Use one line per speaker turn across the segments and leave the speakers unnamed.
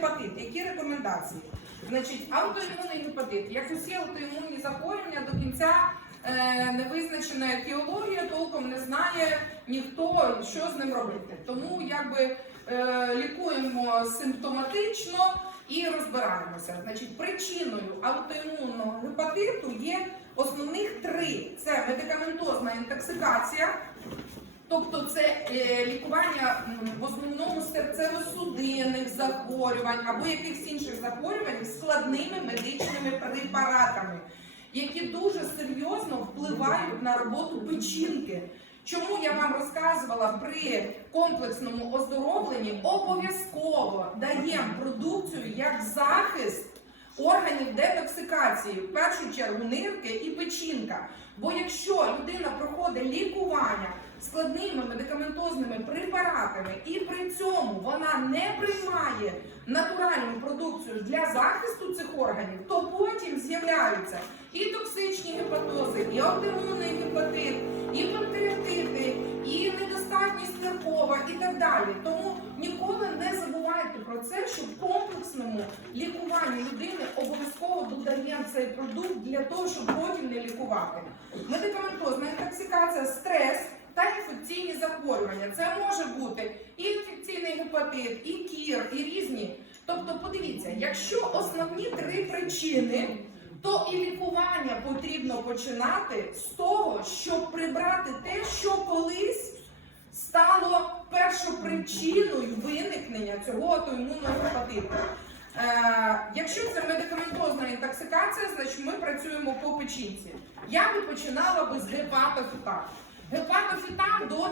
гепатит. Які рекомендації? Значить, аутоімунний гепатит. Як усі аутоімунні захворювання до кінця е, не визначена етіологія, толком не знає ніхто, що з ним робити. Тому якби е, лікуємо симптоматично і розбираємося. Значить, причиною аутоімунного гепатиту є основних три: це медикаментозна інтоксикація. Тобто це е, лікування в основному серцево-судинних захворювань або якихось інших захворювань складними медичними препаратами, які дуже серйозно впливають на роботу печінки. Чому я вам розказувала при комплексному оздоровленні обов'язково даємо продукцію як захист органів детоксикації, в першу чергу нирки і печінка. Бо якщо людина проходить лікування складними медикаментозними препаратами і при цьому вона не приймає натуральну продукцію для захисту цих органів, то потім з'являються і токсичні гепатози, і аутоімунний гепатит, і панкреатити, і недостатність ниркова і так далі. Тому ніколи не забувайте про це, що в комплексному лікуванні людини обов'язково додаємо цей продукт для того, щоб потім не лікувати. Медикаментозна інтоксикація, стрес захворювання. Це може бути і інфекційний гепатит, і кір, і різні. Тобто, подивіться, якщо основні три причини, то і лікування потрібно починати з того, щоб прибрати те, що колись стало першопричиною виникнення цього автоімунного гепатиту. Е, якщо це медикаментозна інтоксикація, значить ми працюємо по печінці. Я би починала би з гепатофітану. Гепатофітан до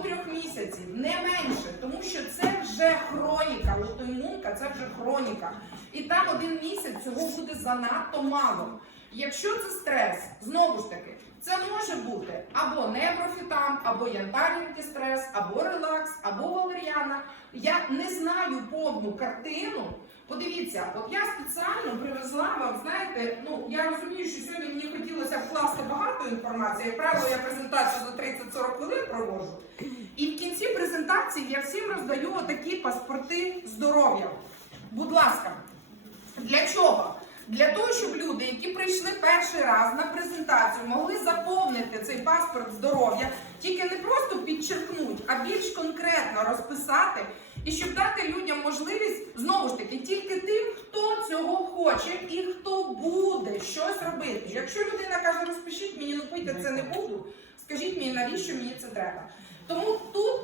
трьох місяців, не менше, тому що це вже хроніка, аутоімунка це вже хроніка. І там один місяць цього буде занадто мало. Якщо це стрес, знову ж таки, це може бути або непрофітам, або янтарний стрес, або релакс, або валеріана. Я не знаю повну картину. Подивіться, от я спеціально привезла вам, знаєте, ну я розумію, що сьогодні мені хотілося вкласти багато інформації. Як правило, я презентацію за 30-40 хвилин проводжу. І в кінці презентації я всім роздаю отакі паспорти здоров'я. Будь ласка, для чого? Для того, щоб люди, які прийшли перший раз на презентацію, могли заповнити цей паспорт здоров'я, тільки не просто підчеркнути, а більш конкретно розписати, і щоб дати людям можливість знову ж таки тільки тим, хто цього хоче і хто буде щось робити. Якщо людина каже, розпишіть мені, ну пийте це не буду, скажіть мені, навіщо мені це треба. Тому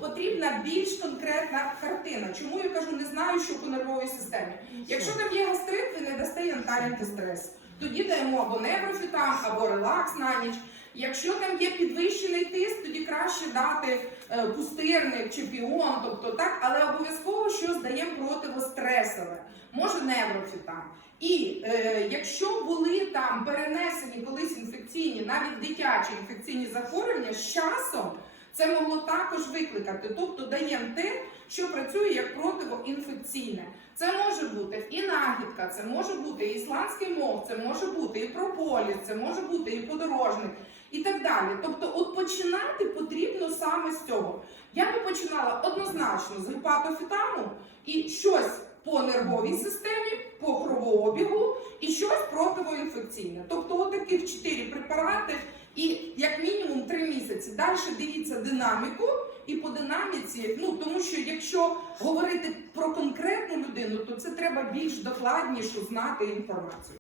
потрібна більш конкретна картина. Чому я кажу, не знаю, що по нервовій системі. Якщо там є гастрит, ви не дасте янтарний стрес. Тоді даємо або неврофітам, або релакс на ніч. Якщо там є підвищений тиск, тоді краще дати е, пустирник чи піон, тобто так, але обов'язково щось даємо противостресове, може неврофітам. І е, якщо були там перенесені колись інфекційні, навіть дитячі інфекційні захворювання, з часом це могло також викликати. Тобто даємо те, що працює як противоінфекційне. Це може бути і нагідка, це може бути і ісландський мов, це може бути і прополіс, це може бути і подорожник, і так далі. Тобто, от починати потрібно саме з цього. Я би починала однозначно з гепатофітану і щось по нервовій системі, по кровообігу і щось противоінфекційне. Тобто, от таких чотири препарати. І як мінімум три місяці. Далі дивіться динаміку, і по динаміці, ну тому що якщо говорити про конкретну людину, то це треба більш докладніше знати інформацію.